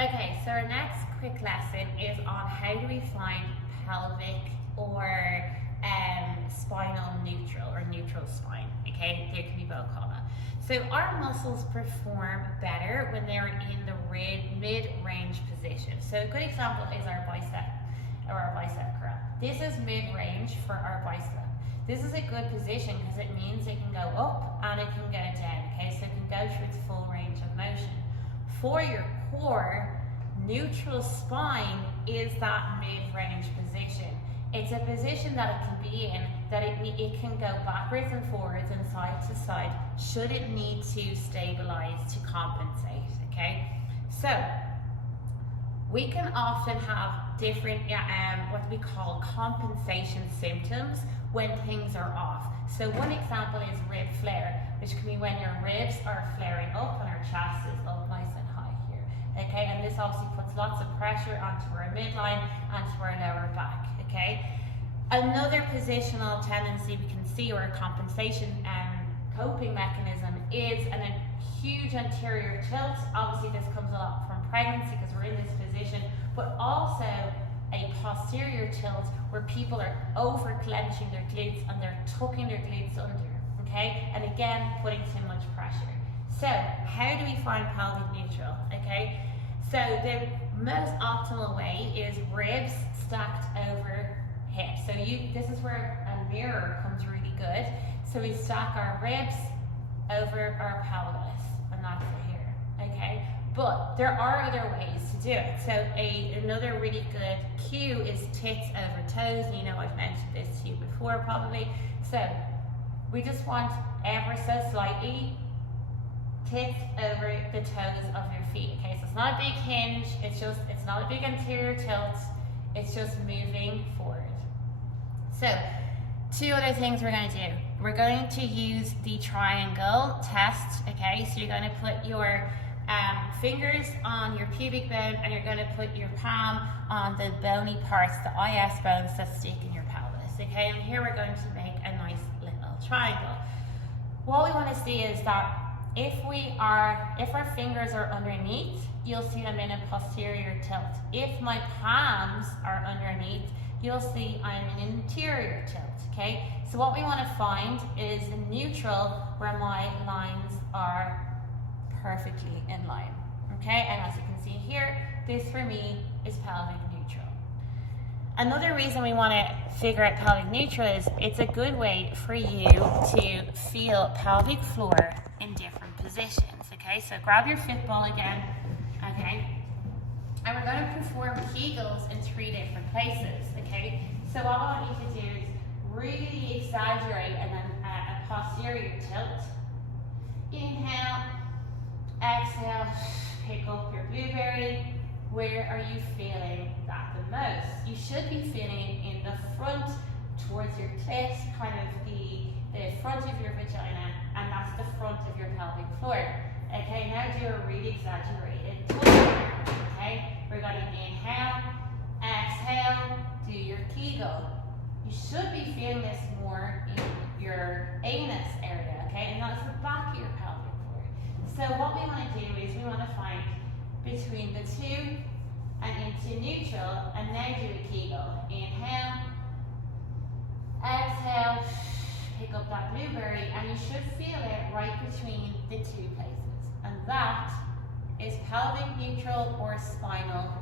Okay, so our next quick lesson is on how do we find pelvic or spinal neutral or neutral spine. Okay, they can be both called that. So our muscles perform better when they're in the mid-range position. So a good example is our bicep or our bicep curl. This is mid-range for our bicep. This is a good position because it means it can go up and it can go down. Okay, so it can go through its full range of motion. For your core, neutral spine is that mid-range position. It's a position that it can be in, that it can go backwards and forwards and side to side should it need to stabilize to compensate, okay? So, we can often have different, what we call compensation symptoms when things are off. So one example is rib flare, which can be when your ribs are flaring up and our chest is up nice and high here, okay? And this obviously puts lots of pressure onto our midline and to our lower back. Okay. Another positional tendency we can see, or a compensation coping mechanism, is a huge anterior tilt. Obviously, this comes a lot from pregnancy because we're in this position, but also a posterior tilt where people are over clenching their glutes and they're tucking their glutes under. Okay, and again, putting too much pressure. So, how do we find pelvic neutral? Okay. So the most optimal way is ribs stacked over hips. So this is where a mirror comes really good. So we stack our ribs over our pelvis, and that's here, okay? But there are other ways to do it. So another really good cue is tits over toes. And you know I've mentioned this to you before probably. So we just want ever so slightly tits over the toes of your feet, okay? So it's not a big hinge, it's not a big anterior tilt, it's just moving forward. So, two other things we're going to do. We're going to use the triangle test, okay? So you're going to put your fingers on your pubic bone and you're going to put your palm on the bony parts, the IS bones that stick in your pelvis, okay? And here we're going to make a nice little triangle. What we want to see is that if our fingers are underneath, you'll see them in a posterior tilt. If my palms are underneath, you'll see I'm in an anterior tilt, okay? So what we want to find is neutral where my lines are perfectly in line, okay? And as you can see here, this for me is pelvic neutral. Another reason we want to figure out pelvic neutral is it's a good way for you to feel pelvic floor in different positions, okay? So grab your fit ball again, okay? And we're going to perform Kegels in 3 different places, okay? So what I want you to do is really exaggerate and then a posterior tilt. Inhale, exhale, pick up your blueberry. Where are you feeling that the most? You should be feeling it in the front towards your clits, kind of the front of your vagina, and that's the front of your pelvic floor. Okay, now do a really exaggerated tilt. Okay, we're going to inhale, exhale, do your Kegel. You should be feeling this more in your anus area, okay, and that's the back of your pelvic floor. So what we want to do is we want to find between the two and into neutral, and now do a Kegel. Inhale, exhale, pick up that blueberry, and you should feel it right between the two places. And that is pelvic neutral or spinal